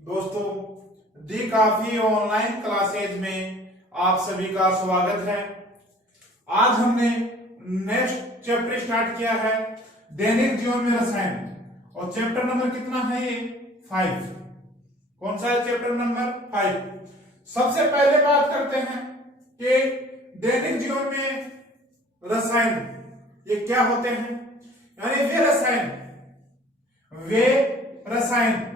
दोस्तों, दी काफी online classes में आप सभी का स्वागत है। आज हमने नेक्स्ट चैप्टर स्टार्ट किया है, दैनिक जीवन में रसायन, और चैप्टर नंबर कितना है ये 5। कौन सा है? Chapter number 5। सबसे पहले बात करते हैं कि दैनिक जीवन में रसायन ये क्या होते हैं, यानी वे रसायन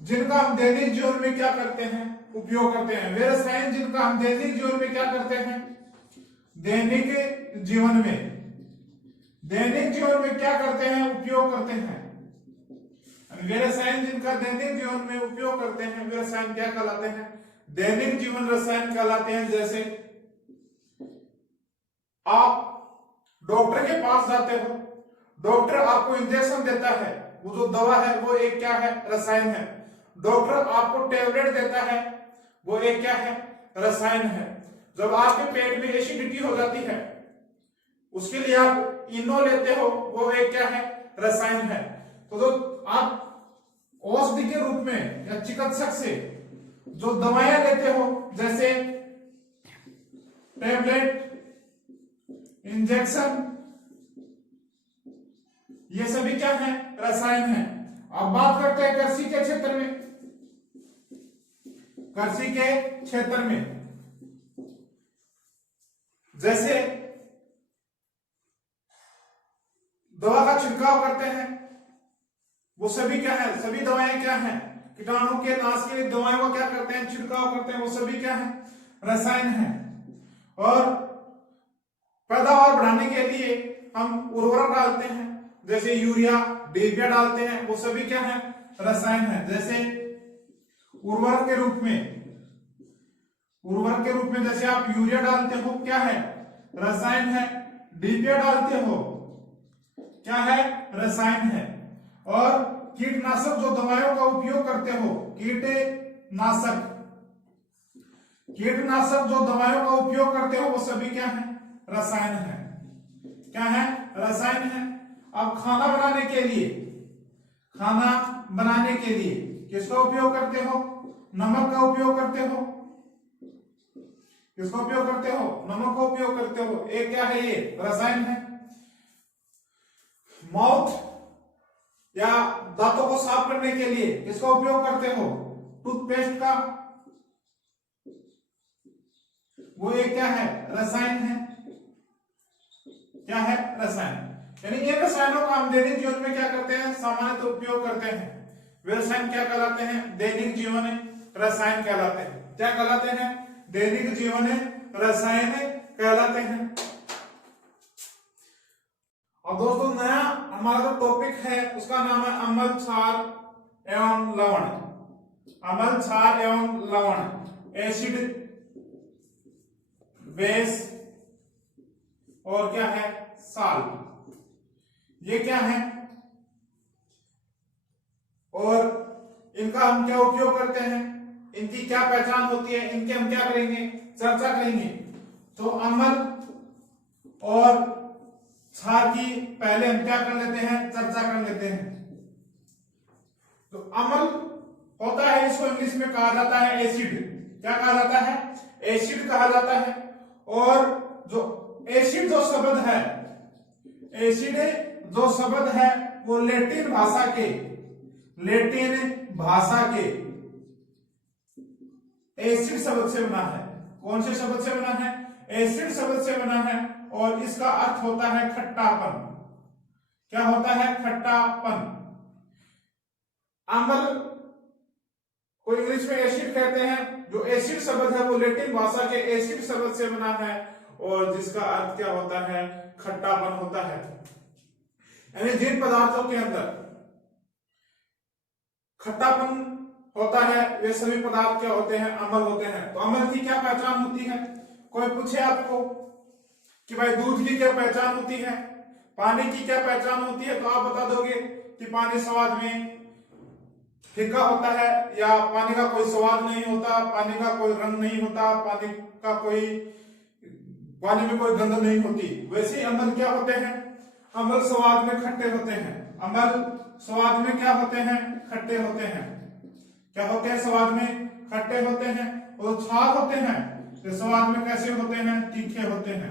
जिनका हम दैनिक जीवन में क्या करते हैं, उपयोग करते हैं। वे रसायन जिनका हम दैनिक जीवन में क्या करते हैं, दैनिक जीवन में क्या करते हैं, उपयोग करते हैं। वे रसायन जिनका दैनिक जीवन में उपयोग करते हैं, वे रसायन क्या कहलाते हैं? दैनिक जीवन रसायन कहलाते हैं। जैसे आप डॉक्टर के पास जाते हो, डॉक्टर आपको इंजेक्शन देता है, वो जो दवा है वो एक क्या है? रसायन है। डॉक्टर आपको टेबलेट देता है, वो एक क्या है? रसायन है। जब आपके पेट में एसिडिटी हो जाती है, उसके लिए आप इनो लेते हो, वो एक क्या है? रसायन है। तो जो आप औषधि के रूप में या चिकित्सक से जो दवाइयां लेते हो, जैसे टेबलेट, इंजेक्शन, ये सभी क्या है? रसायन है। अब बात करते हैं कृषि के क्षेत्र में। कृषि के क्षेत्र में जैसे दवा का छिड़काव करते हैं, वो सभी क्या है? सभी दवाएं क्या हैं? कीटाणु के नाश के लिए दवाएं को क्या करते हैं? छिड़काव करते हैं, वो सभी क्या है? रसायन है। और पैदावार बढ़ाने के लिए हम उर्वरक डालते हैं, जैसे यूरिया, डीएपी डालते हैं, वो सभी क्या है? रसायन है। जैसे उर्वरक के रूप में जैसे आप यूरिया डालते हो, क्या है? रसायन है। डीएपी डालते हो, क्या है? रसायन है। और कीटनाशक जो दवाइयों का उपयोग करते हो, कीटनाशक जो दवाइयों का उपयोग करते हो, वो सभी क्या है? रसायन है। क्या है? रसायन है। अब खाना बनाने के लिए किसका उपयोग करते हो? नमक का उपयोग करते हो। किसका उपयोग करते हो? नमक का उपयोग करते हो। एक क्या है? ये रसायन है। माउथ या दांतों को साफ करने के लिए किसका उपयोग करते हो? टूथपेस्ट का, वो एक क्या है? रसायन है। क्या है? रसायन। यानी ये रसायनों का हम दैनिक जीवन में क्या करते हैं? सामान्यतः उपयोग करते हैं। वे रसायन क्या कहलाते हैं? दैनिक जीवन रसायन कहलाते हैं। क्या कहलाते हैं? दैनिक जीवन रसायन कहलाते हैं। और दोस्तों, नया हमारा जो टॉपिक है उसका नाम है अम्ल, क्षार एवं लवण। अम्ल, क्षार एवं लवण, एसिड, बेस और क्या है? साल्ट। ये क्या है? और इनका हम क्या उपयोग करते हैं, इनकी क्या पहचान होती है, इनके हम क्या करेंगे? चर्चा करेंगे। तो अम्ल और क्षार की पहले हम क्या कर लेते हैं? चर्चा कर लेते हैं। तो अम्ल होता है, इसको इंग्लिश में कहा जाता है एसिड। क्या कहा जाता है? एसिड कहा जाता है। और जो एसिड जो शब्द है वो लैटिन भाषा के एसिड शब्द से बना है। कौन से शब्द से बना है? एसिड शब्द से बना है। और इसका अर्थ होता है खट्टापन। क्या होता है? खट्टापन। अम्ल को इंग्लिश में एसिड कहते हैं। जो एसिड शब्द है वो लैटिन भाषा के एसिड शब्द से बना है, और जिसका अर्थ क्या होता है? खट्टापन होता है। यानी जिन पदार्थों के अंदर खट्टापन होता है, वे सभी पदार्थ क्या होते हैं? अम्ल होते हैं। तो अम्ल की क्या पहचान होती है? कोई पूछे आपको कि भाई दूध की क्या पहचान होती है, पानी की क्या पहचान होती है, तो आप बता दोगे कि पानी स्वाद में फीका होता है, या पानी का कोई स्वाद नहीं होता, पानी का कोई रंग नहीं होता, पानी में कोई गंध नहीं होती। वैसे ही अम्ल क्या होते हैं? अम्ल स्वाद में खट्टे होते हैं। अम्ल स्वाद में क्या होते हैं? खट्टे होते हैं। क्या होते हैं? स्वाद में खट्टे होते हैं। और क्षार होते हैं तो स्वाद में कैसे होते हैं? तीखे होते हैं।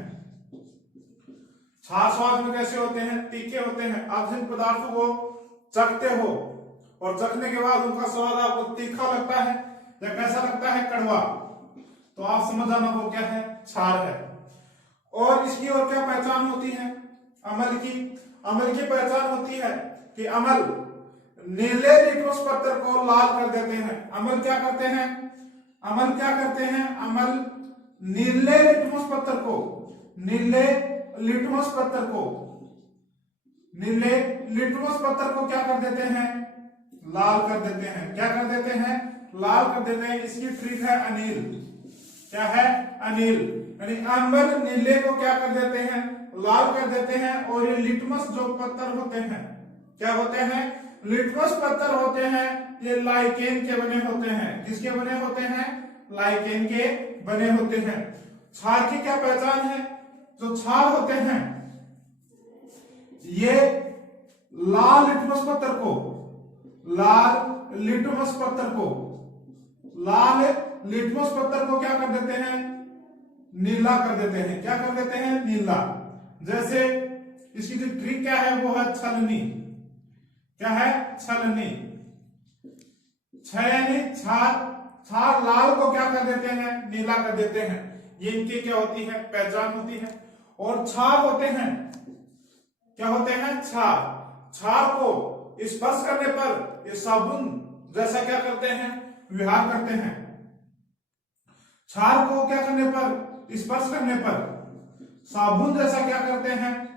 क्षार स्वाद में कैसे होते हैं? तीखे होते हैं। आप जिन पदार्थों को चखते हो और चखने के बाद उनका स्वाद आपको तीखा लगता है या कैसा लगता है? कड़वा, तो आप समझ जाना वो क्या है? क्षार है। और इसकी और क्या पहचान होती है अम्ल की? अम्ल की पहचान होती है कि अम्ल नीले लिटमस पत्थर को लाल कर देते हैं। अम्ल क्या करते हैं? अम्ल क्या करते हैं? अम्ल नीले लिटमस पत्थर को नीले लिटमस पत्थर को क्या कर देते हैं? लाल कर देते हैं। क्या कर देते हैं? लाल कर देते हैं। इसकी ट्रिक है अनिल। क्या है? अनिल। यानी अम्ल नीले को क्या कर देते हैं? लाल कर देते हैं। और ये लिटमस जो पत्थर होते हैं, क्या होते हैं? लिटमस पत्थर होते हैं। ये लाइकेन के बने होते हैं। किसके बने होते हैं? लाइकेन के बने होते हैं। क्षार की क्या पहचान है? जो क्षार होते हैं ये लाल लिटमस पत्थर को क्या कर देते हैं? नीला कर देते हैं। क्या कर देते हैं? नीला। जैसे इसकी जो ट्रिक क्या है वो है छलनी। क्या है? छलनी। क्षार लाल को क्या कर देते हैं? नीला कर देते हैं। ये इनकी क्या होती है? पहचान होती है। और क्षार होते हैं, क्या होते हैं? क्षार को स्पर्श करने पर ये साबुन जैसा क्या करते हैं? विहार करते हैं। क्षार को क्या करने पर? स्पर्श करने पर साबुन जैसा क्या करते हैं?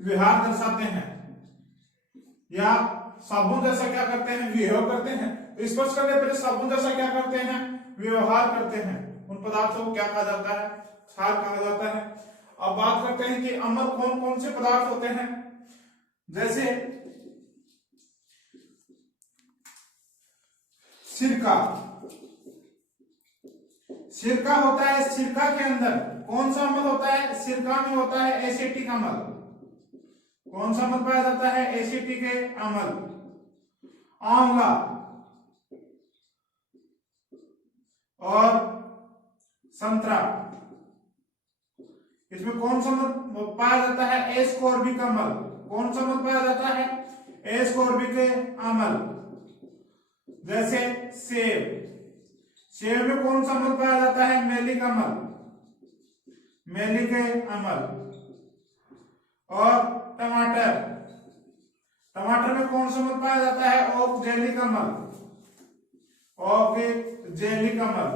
विहार दर्शाते हैं। या साबुन जैसा क्या करते हैं? विहार करते हैं। स्पर्श करने पर साबुन जैसा क्या करते हैं? व्यवहार करते हैं। उन पदार्थों को क्या कहा जाता है? क्षार कहा जाता है। अब बात करते हैं कि अम्ल कौन कौन से पदार्थ होते हैं। जैसे सिरका होता है। सिरका के अंदर कौन सा अम्ल होता है? सिरका में होता है एसिटिक अम्ल। कौन सा अम्ल पाया जाता है? एसिटिक अम्ल। आंवला और संतरा, इसमें कौन सा अम्ल पाया जाता है? एस्कॉर्बिक अम्ल। कौन सा अम्ल पाया जाता है? एस्कॉर्बिक अम्ल। जैसे सेब में कौन सा अम्ल पाया जाता है? मैलिक अम्ल। और टमाटर में कौन सा अम्ल पाया जाता है? ऑक्जेलिक अम्ल। ऑक्जेलिक अम्ल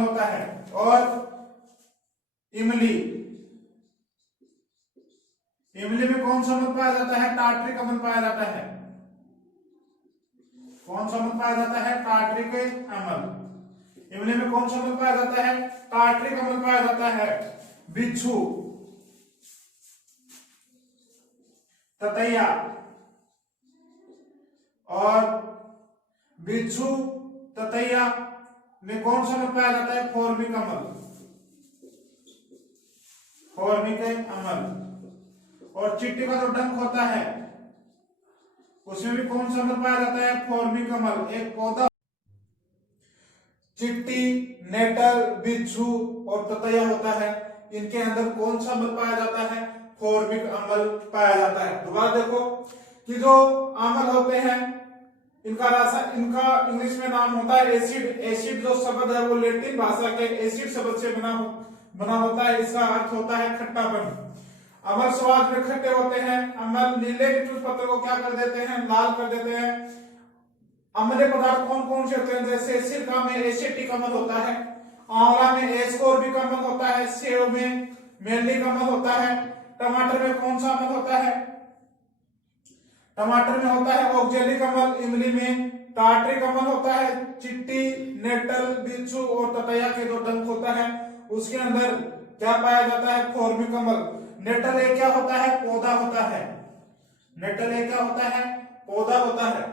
होता है। और इमली में कौन सा अम्ल पाया जाता है? टार्ट्रिक अम्ल पाया जाता है। कौन सा अम्ल पाया जाता है? टार्ट्रिक अम्ल। इमली में कौन सा अम्ल पाया जाता है? टार्ट्रिक अम्ल पाया जाता है। बिच्छू, ततैया में कौन सा अम्ल पाया जाता है? फॉर्मिक अम्ल। और चींटी का जो डंक होता है उसमें भी कौन सा अम्ल पाया जाता है? फॉर्मिक अम्ल। एक पौधा, चिट्टी, नेटल, बिच्छू और ततैया होता है, इनके अंदर कौन सा अम्ल पाया जाता है? फॉर्मिक अम्ल पाया जाता है। दोबारा देखो कि जो अम्ल होते हैं इनका इंग्लिश में नाम होता है एसिड। एसिड जो शब्द है वो लैटिन भाषा के एसिड शब्द से बना होता है। इसका अर्थ होता है खट्टापन। अम्ल स्वाद में खट्टे होते हैं। अम्ल नीले लिटमस पत्थर को क्या कर देते हैं? लाल कर देते हैं। अम्लीय पदार्थ कौन कौन से होते हैं? जैसे सिरका में एसिटिक अम्ल होता है, आंवला में एस्कॉर्बिक अम्ल होता है, सेब में मैलिक अम्ल होता है, टमाटर में कौन सा अम्ल होता है? टमाटर में होता है ऑक्जेलिक अम्ल, इमली में टार्ट्रिक अम्ल होता है, चिट्टी, नेटल, बिच्छू और ततैया के जो डंक होता है उसके अंदर क्या पाया जाता है? फॉर्मिक अम्ल। नेटल एक क्या होता है? पौधा होता है। नेटल एक क्या होता है? पौधा होता है।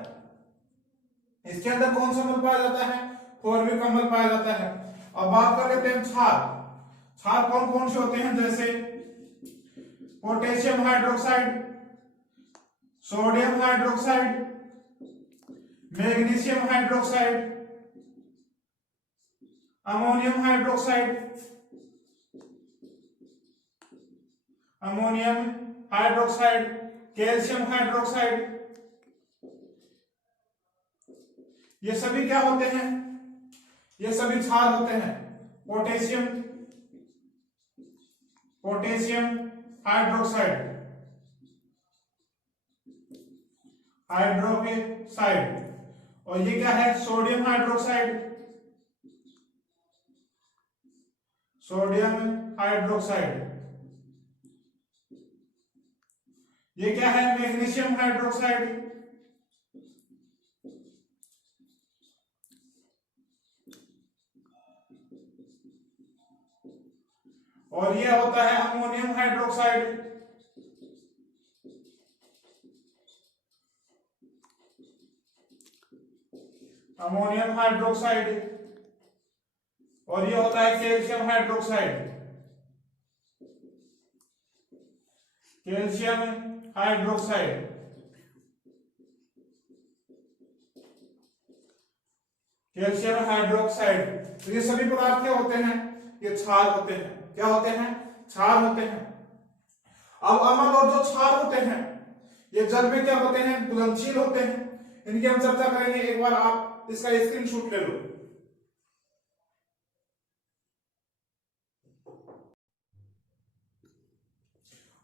इसके अंदर कौन सा अम्ल पाया जाता है? फॉर्मिक अम्ल पाया जाता है। अब बात कर लेते हैं क्षार। क्षार कौन कौन से होते हैं, जैसे potassium hydroxide, sodium hydroxide, magnesium hydroxide, ammonium hydroxide, calcium hydroxide, ये सभी क्या होते हैं, ये सभी क्षार होते हैं। पोटेशियम हाइड्रोक्साइड, और ये क्या है, सोडियम हाइड्रोक्साइड, ये क्या है, मैग्नीशियम हाइड्रोक्साइड, और ये होता है अमोनियम हाइड्रोक्साइड, और ये होता है कैल्शियम हाइड्रोक्साइड, तो ये सभी पदार्थ क्या होते हैं, ये क्षार होते हैं। क्या होते हैं, क्षार होते हैं। अब अम्ल और जो क्षार होते हैं ये जल में क्या होते हैं, घुलनशील होते हैं। इनकी हम चर्चा करेंगे, एक बार आप इसका स्क्रीनशॉट ले लो।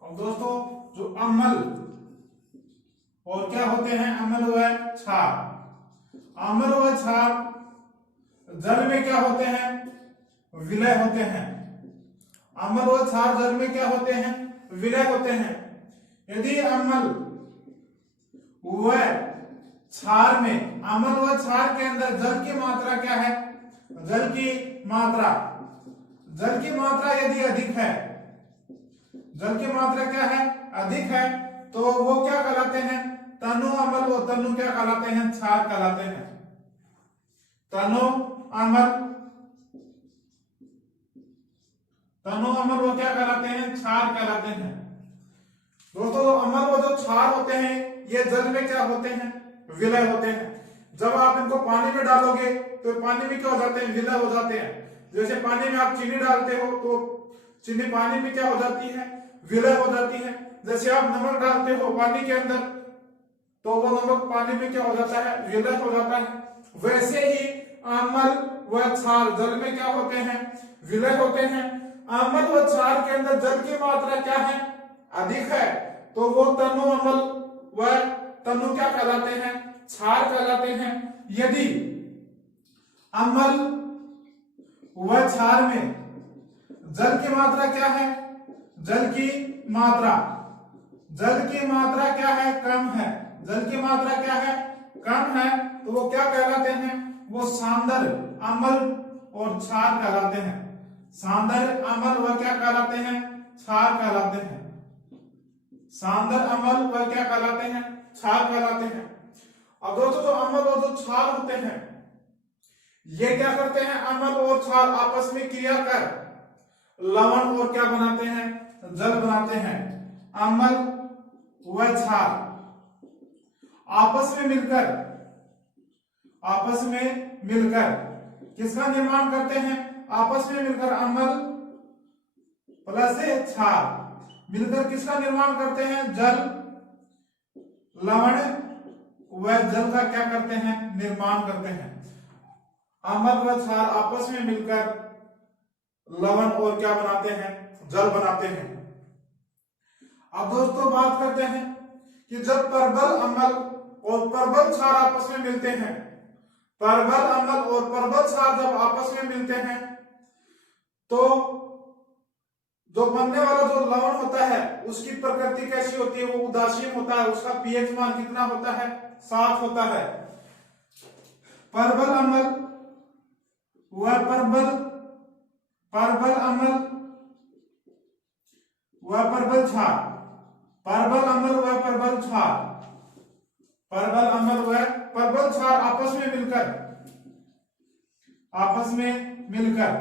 अब दोस्तों जो अम्ल और क्या होते हैं, अम्ल व क्षार। अम्ल व क्षार जल में क्या होते हैं, विलय होते हैं। अम्ल व क्षार जल में क्या होते हैं, विलय होते हैं। यदि अम्ल व क्षार में, अम्ल व क्षार के अंदर जल की मात्रा क्या है, जल की मात्रा यदि अधिक है, जल की मात्रा क्या है, अधिक है, तो वो क्या कहलाते हैं, तनु अम्ल। वो तनु क्या कहलाते हैं, क्षार कहलाते हैं। तनु अम्ल वो क्या कहलाते हैं, क्षार कहलाते हैं। दोस्तों अम्ल वो जो क्षार होते हैं ये जल में क्या होते हैं, विलय होते हैं। जब आप इनको पानी में डालोगे तो पानी में क्या हो जाते हैं, विलय हो जाते हैं। जैसे पानी में आप चीनी डालते हो तो चीनी पानी में क्या हो जाती है, विलय हो जाती है। जैसे आप नमक डालते हो पानी के अंदर तो वो नमक पानी में क्या हो जाता है, विलय हो जाता है। वैसे ही अम्ल व क्षार जल में क्या होते हैं, विलय होते हैं। अम्ल व क्षार के अंदर जल की मात्रा क्या है, अधिक है, तो वो तनु अम्ल व तनु क्या कहलाते हैं, क्षार कहलाते हैं। यदि अम्ल व क्षार में जल की मात्रा क्या है, जल की मात्रा क्या है, कम है, जल की मात्रा क्या है, कम है, तो वो क्या कहलाते हैं, वो सांद्र अम्ल और क्षार कहलाते हैं। सांद्र अम्ल व क्या कहलाते हैं, क्षार कहलाते हैं। सांद्र अम्ल व क्या कहलाते हैं, क्षार कहलाते हैं। अब दोस्तों जो अम्ल और जो क्षार होते हैं ये क्या करते हैं, अम्ल और क्षार आपस में क्रिया कर लवण और क्या बनाते हैं, जल बनाते हैं। अम्ल व क्षार आपस में मिलकर किसका निर्माण करते हैं, आपस में मिलकर अम्ल प्लस क्षार मिलकर किसका निर्माण करते हैं, जल, लवण व जल का क्या करते हैं, निर्माण करते हैं। अम्ल व क्षार आपस में मिलकर लवण और क्या बनाते हैं, जल बनाते हैं। अब दोस्तों बात करते हैं कि जब परबल अम्ल और परबल क्षार आपस में मिलते हैं, परबल अम्ल और परबल क्षार जब आपस में मिलते हैं तो जो बनने वाला जो लवण होता है उसकी प्रकृति कैसी होती है, वो उदासीन होता है। उसका पीएच मान कितना होता है, 7 होता है। परबल अम्ल व परबल अम्ल व परबल क्षार, परबल अम्ल व परबल क्षार, परबल अम्ल व परबल क्षार आपस में मिलकर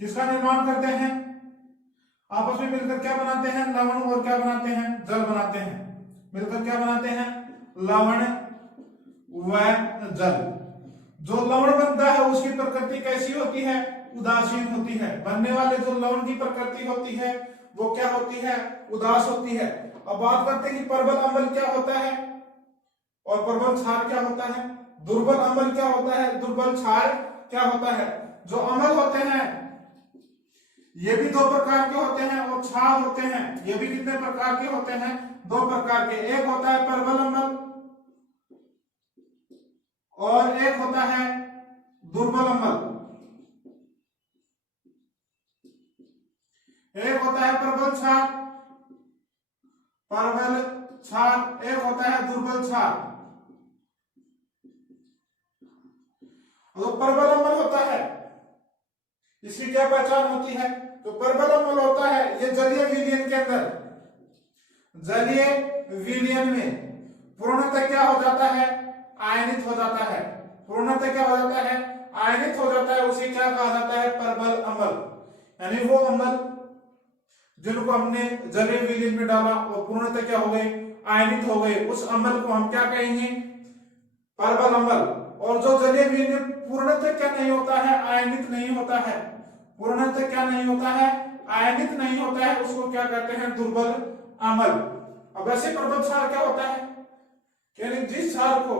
किसका निर्माण करते हैं? आपस में मिलकर क्या बनाते हैं? लवण और क्या बनाते हैं? जल बनाते हैं। मिलकर क्या बनाते हैं? लवण व जल। जो लवण बनता है उसकी प्रकृति कैसी होती है? उदासीन होती है। बनने वाले जो लवण की प्रकृति होती है वो क्या होती है? उदास होती है। अब बात करते हैं कि प्रबल अम्ल क्या होता है और प्रबल क्षार क्या होता है। दुर्बल अम्ल क्या होता है? दुर्बल क्षार क्या होता है? जो अम्ल होते हैं ये भी दो प्रकार के होते हैं और क्षार होते हैं ये भी कितने प्रकार के होते हैं? दो प्रकार के। एक होता है प्रबल अम्ल और एक होता है दुर्बल अम्ल। एक होता है प्रबल क्षार, एक होता है दुर्बल क्षार। तो प्रबल अम्ल होता है, इसकी क्या पहचान होती है? तो प्रबल अम्ल होता है ये जलीय विलयन के अंदर, जलीय विलयन में पूर्णतः क्या हो जाता है? आयनित हो जाता है। पूर्णतः क्या हो जाता है? आयनित हो जाता है। उसे क्या कहा जाता है? प्रबल अम्ल। यानी वो अम्ल जिनको हमने जलीय विलयन में डाला वो पूर्णतः क्या हो गए? आयनित हो गए। उस अम्ल को हम क्या कहेंगे? प्रबल अम्ल। और जो जलीय विलयन पूर्णतः क्या नहीं होता है? आयनित नहीं होता है। पूर्णतः क्या नहीं होता है? आयनित नहीं होता है। उसको क्या कहते हैं? दुर्बल अम्ल। अब ऐसे प्रबल क्षार क्या होता है? यानी जिस क्षार को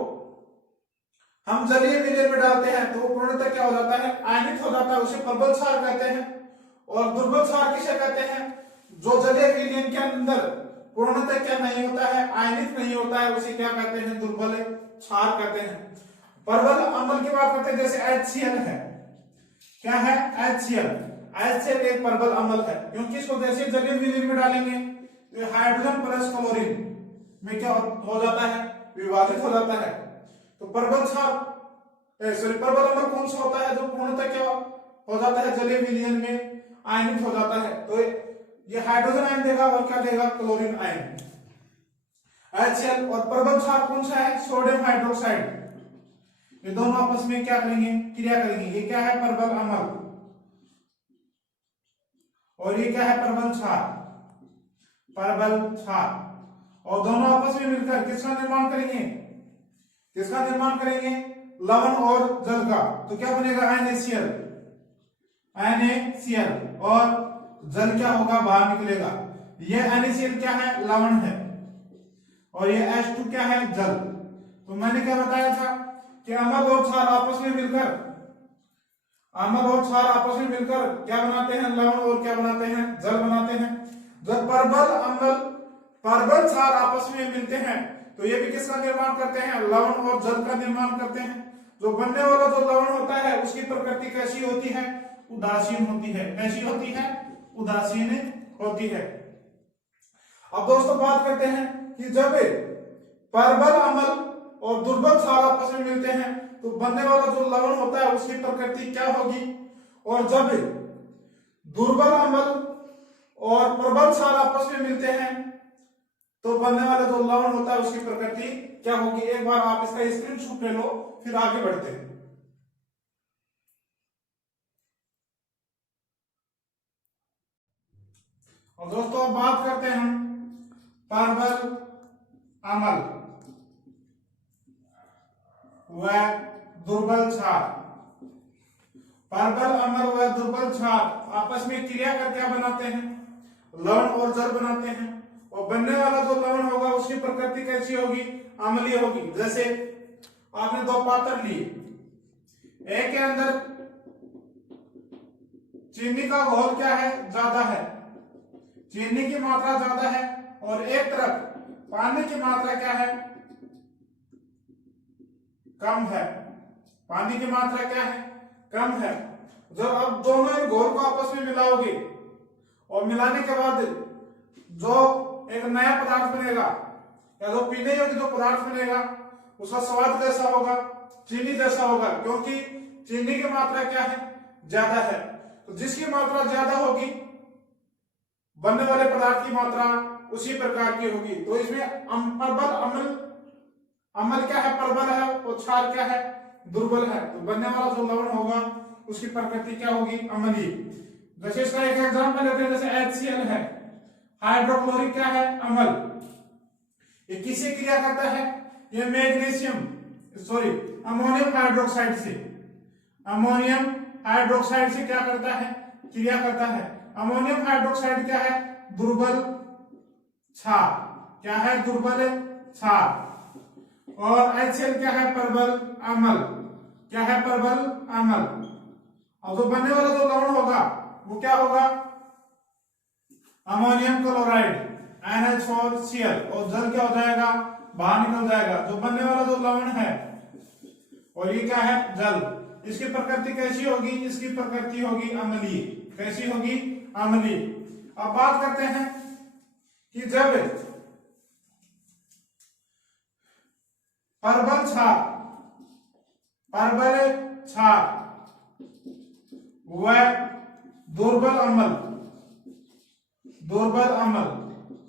हम जलीय विलयन में डालते हैं तो वो पूर्णतः क्या हो जाता है? आयनित हो जाता है। उसे प्रबल क्षार कहते हैं। और दुर्बल क्षार किसे कहते हैं? जो जलीय विलयन के अंदर पूर्णतः क्या नहीं होता है? आयनित नहीं होता है। उसे क्या कहते हैं? दुर्बल क्षार कहते हैं। प्रबल अम्ल की बात करते हैं जैसे HCl है। क्या है? HCl एक प्रबल अम्ल है क्योंकि इसको जैसे जलीय विलयन में डालेंगे तो हाइड्रोजन प्लस क्लोरीन में क्या हो जाता है? विभाजित हो जाता है। तो प्रबल क्षार प्रबल अम्ल कौन सा होता है? जो पूर्णतः क्या हो जाता है? जलीय विलयन में आयनित हो जाता है। तो ये हाइड्रोजन आयन देगा और क्या देगा? Chlorine ion. HCl। और प्रबल क्षार कौन सा है? Sodium hydroxide. ये दोनों आपस में क्या करेंगे? क्रिया करेंगे। ये क्या है? प्रबल अम्ल। और ये क्या है? प्रबल क्षार। प्रबल क्षार। और दोनों आपस में मिलकर किसका निर्माण करेंगे? किसका निर्माण करेंगे? लवण और जल का। तो क्या बनेगा? NaCl। और जल क्या होगा? बाहर निकलेगा। ये NaCl क्या है? लवण है। और ये H2 क्या है? जल। तो मैंने क्या बताया था कि अम्ल और क्षार आपस में मिलकर क्या बनाते हैं? लवण और क्या बनाते हैं? जल बनाते हैं। जब प्रबल क्षार आपस में मिलते हैं तो ये भी किसका निर्माण करते हैं? लवण और जल का निर्माण करते हैं। जो बनने वाला जो लवण होता है उसकी प्रकृति कैसी होती है? उदासीन होती है। कैसी होती है? उदासीन होती है। अब दोस्तों बात करते हैं कि जब प्रबल अम्ल और दुर्बल क्षार आपस में मिलते हैं तो बनने वाला जो लवण होता है उसकी प्रकृति क्या होगी? और जब दुर्बल अम्ल और प्रबल क्षार आपस में मिलते हैं तो बनने वाला जो लवण होता है उसकी प्रकृति क्या होगी? एक बार आप इसका स्क्रीनशॉट ले लो फिर आगे बढ़ते हैं। और दोस्तों अब बात करते हैं हम प्रबल अम्ल व दुर्बल क्षार। प्रबल अम्ल व दुर्बल क्षार आपस में क्रिया कर क्या बनाते हैं? लवण और जल बनाते हैं। और बनने वाला जो लवण होगा उसकी प्रकृति कैसी होगी? अम्लीय होगी। जैसे आपने दो पात्र लिए, एक के अंदर चीनी का घोल क्या है? ज्यादा है, चीनी की मात्रा ज्यादा है। और एक तरफ पानी की मात्रा क्या है? कम है। पानी की मात्रा क्या है? कम है। जब आप दोनों घोल को आपस में मिलाओगे और मिलाने के बाद जो एक नया पदार्थ बनेगा या जो पीने योग्य जो पदार्थ बनेगा उसका स्वाद कैसा होगा? चीनी जैसा होगा, क्योंकि चीनी की मात्रा क्या है? ज्यादा है। तो जिसकी मात्रा ज्यादा होगी बनने वाले पदार्थ की मात्रा उसी प्रकार की होगी। तो इसमें प्रबल अम्ल क्या है? प्रबल है। और क्षार क्या है? दुर्बल है। तो बनने वाला जो लवण होगा उसकी प्रकृति क्या होगी? अम्लीय। जैसे इसका एक एग्जांपल लेते हैं, जैसे HCl है, हाइड्रोक्लोरिक क्या है, अम्ल। ये किससे क्रिया करता है, ये मैग्नीशियम सॉरी अमोनियम हाइड्रोक्साइड से, अमोनियम हाइड्रोक्साइड से क्या करता है, क्रिया करता है। अमोनियम हाइड्रोक्साइड क्या है, दुर्बल क्षार, क्या है, दुर्बल क्षार। और HCl क्या है, प्रबल अम्ल, क्या है, प्रबल अम्ल। अब जो बनने वाला जो लवण होगा वो क्या होगा, अमोनियम क्लोराइड NH4Cl, और जल क्या हो जाएगा, बाहर निकल जाएगा। जो बनने वाला जो लवण है और ये क्या है, जल। इसकी प्रकृति कैसी होगी, इसकी प्रकृति होगी अम्लीय। कैसी होगी, अम्लीय। अब बात करते हैं कि जब प्रबल क्षार, प्रबल क्षार व दुर्बल अम्ल, दुर्बल अम्ल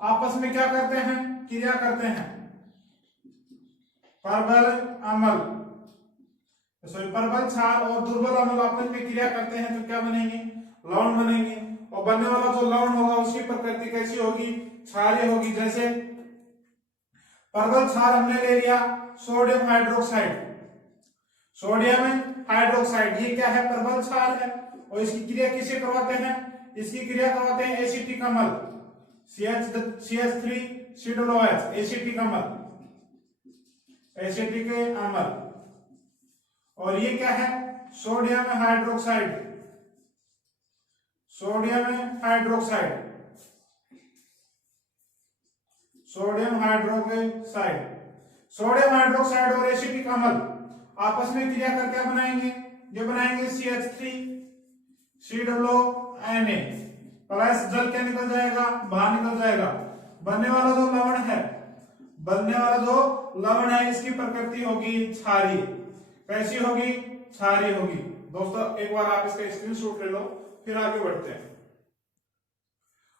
आपस में क्या करते हैं, क्रिया करते हैं। प्रबल अम्ल सॉरी प्रबल क्षार और दुर्बल अम्ल आपस में क्रिया करते हैं तो क्या बनेंगे, लवण बनेंगे। और बनने वाला जो लवण होगा उसकी प्रकृति कैसी होगी, क्षारीय होगी। जैसे प्रबल क्षार हमने ले लिया सोडियम हाइड्रोक्साइड, सोडियम हाइड्रोक्साइड, ये क्या है, प्रबल क्षार है। और इसकी क्रिया किसे करवाते हैं, इसकी क्रिया करवाते हैं एसिटिक अम्ल, CH3COOH, एसिटिक अम्ल, एसिटिक अम्ल। और ये क्या है, sodium hydroxide, sodium hydroxide, sodium hydroxide, sodium hydroxide और एसिटिक अम्ल आपस में क्रिया कर क्या बनाएंगे, ये बनाएंगे CH3COONA प्लस जल क्या निकल जाएगा, बाहर निकल जाएगा। बनने वाला जो लवण है, बनने वाला जो लवण है इसकी प्रकृति होगी क्षारीय। कैसी होगी, क्षारीय होगी। दोस्तों एक बार आप इसका स्क्रीनशॉट ले लो, फिर आगे बढ़ते हैं।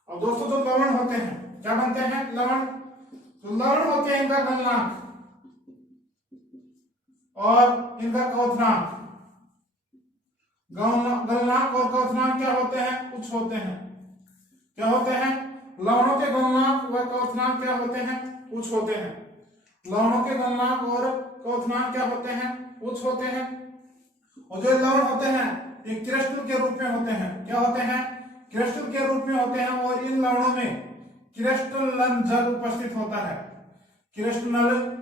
अब दोस्तों जो लवण होते हैं क्या बनते हैं, लवण। तो लवण होते हैं इनका गलनांक और इनका क्वथनांक। गलनांक और क्वथनांक क्या होते हैं, उच्च होते हैं। क्या होते हैं, लवणों के गलनांक व क्वथनांक क्या होते हैं, उच्च होते हैं। लवणों के गलनांक और क्वथनांक क्या होते हैं, उच्च होते हैं। और जो लवण होते हैं ये क्रिस्टल के रूप में होते हैं। क्या होते हैं, क्रिस्टल के रूप में होते हैं। और इन लवणों में क्रिस्टलन जल उपस्थित होता है। क्रिस्टल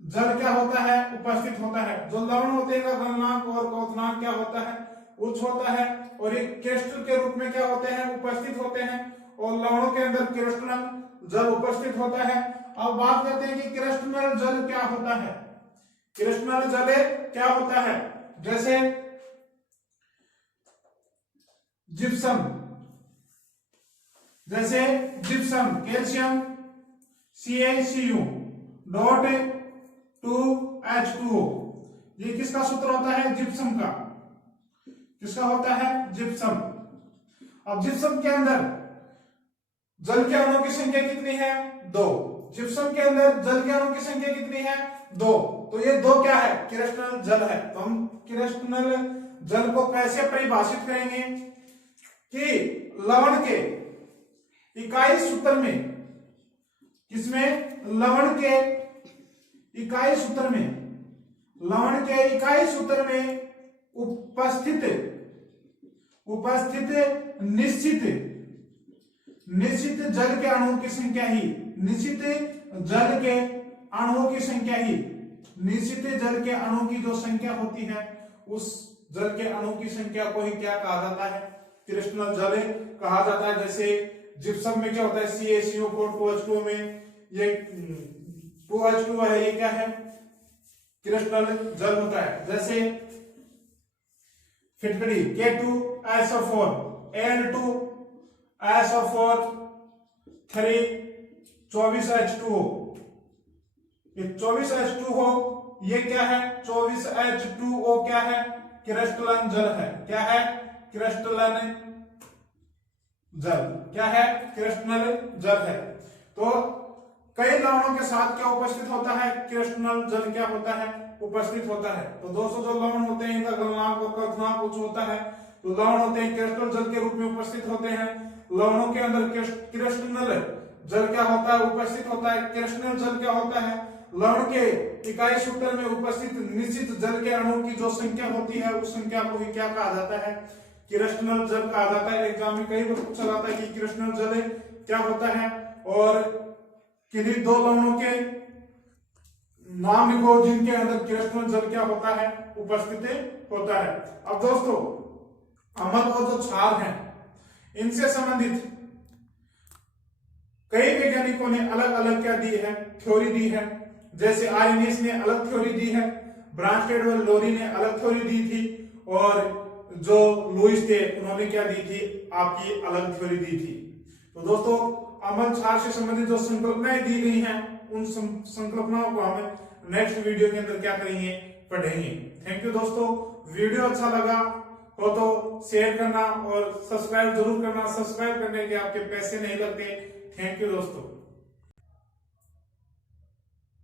जल क्या होता है, उपस्थित होता है। जो लवण होते हैं गलनांक और क्वथनांक क्या होता है, उच्च होता है। और ये क्रिस्टल के रूप में क्या होते हैं, उपस्थित होते हैं। और लवणों के अंदर क्रिस्टलन जल उपस्थित होता है। अब बात करते हैं कि क्रिस्टल जल क्या होता है। क्रिस्टल जल क्या होता है, जैसे जिप्सम, जैसे जिप्सम कैल्शियम CaCu.2H2O, ये किसका सूत्र होता है, जिप्सम का। किसका होता है, जिप्सम। अब जिप्सम के अंदर जल के अणुओं की संख्या कितनी है, 2। जिप्सम के अंदर जल के अणुओं की संख्या कितनी है, 2। तो ये 2 क्या है, क्रिस्टल जल है। तो हम क्रिस्टल जल को कैसे परिभाषित करेंगे कि लवण के इकाई सूत्र में, किसमें, लवण के इकाई सूत्र में, लवण के इकाई सूत्र में उपस्थित निश्चित जल के अणुओं की संख्या ही, निश्चित जल के अणुओं की संख्या ही, निश्चित जल के अणु की जो संख्या होती है उस जल के अणु की संख्या को ही क्या कहा जाता है, क्रिस्टल जल कहा जाता है। जैसे जिप्सम में क्या होता है, CaCO4 में ये 2H2 है, ये क्या है, क्रिस्टल जल होता है। जैसे फिटकरी K2SO4 N2SO4 3 24H2O, ये 24H2O ये क्या है, 24H2O क्या है, क्रिस्टलन जल है। क्या है, क्रिस्टलन जल, क्या है, क्रिस्टल जल है। तो कई लवणों के साथ क्या उपस्थित होता है, क्रिस्टल जल क्या होता है, उपस्थित होता है। तो दोस्तों जो लवण होते हैं इनका गलनांक और क्वथनांक उच्च होता है। तो लवण होते हैं क्रिस्टल जल के रूप में उपस्थित होते हैं। लवणों के अंदर कृष्णल जल क्या होता है, उपस्थित होता है। कृष्णल जल क्या होता है, लवण के इकाई सूत्र में उपस्थित निश्चित जल के अणु की जो संख्या होती है उस संख्या को ही क्या कहा जाता है, कृष्णल जल कहा जाता है। एग्जाम में कई बार पूछा जाता है कि कृष्णल जल क्या होता है और किन्हीं दो लवणों के नाम लिखो जिनके अंदर कृष्णल जल क्या होता है, उपस्थित होता है। अब दोस्तों अम्ल और जो क्षार हैं इनसे संबंधित कई वैज्ञानिकों ने अलग अलग क्या दी है, थ्योरी दी है। जैसे आर्यनियस ने अलग थ्योरी दी है, ब्रांस्टेड और लोरी ने अलग थ्योरी दी थी और जो लुईस थे उन्होंने क्या दी थी, आपकी अलग थ्योरी दी थी। तो दोस्तों अम्ल क्षार से संबंधित जो संकल्पनाएं दी गई हैं उन संकल्पनाओं को हम नेक्स्ट वीडियो के अंदर क्या करेंगे, पढ़ेंगे। थैंक यू दोस्तों। वीडियो अच्छा लगा हो तो शेयर करना और सब्सक्राइब जरूर करना। सब्सक्राइब करने के आपके पैसे नहीं लगते। थैंक यू दोस्तों।